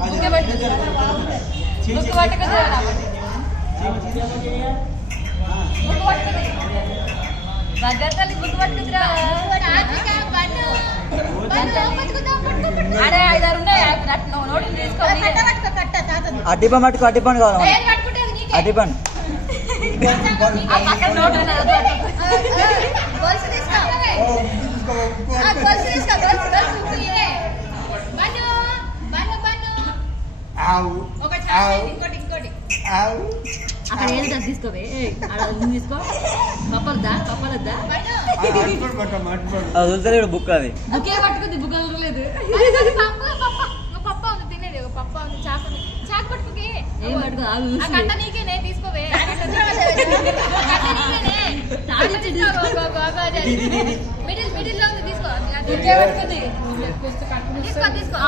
Book పట్టుకుంది భద్రతల్లి book పట్టుకుందిరా. అరే 5-6 ఉన్నాయి నోటి తీసుకోవాలి. అడ్డిపండు పట్టుకో, అడ్డిపండు కావాలి, అడ్డిపండు. అక్కడ నోటు అక్కడ ఏది తీసుకోవే తీసుకో. పప్పలద్దా పప్పలద్దా వదులుతలేడు బుక్. అది బుకే పట్టుకుంది, బుక్ వదలలేదు. పప్ప ఉంది తినేది, పప్ప ఉంది, చాకు ఉంది, చాకు పట్టుకోకే. ఏం పట్టుకో కట్ట నీకేనే తీసుకోవే. మిడిల్ మిడిల్ లో ఉంది తీసుకో. తీసుకో తీసుకో.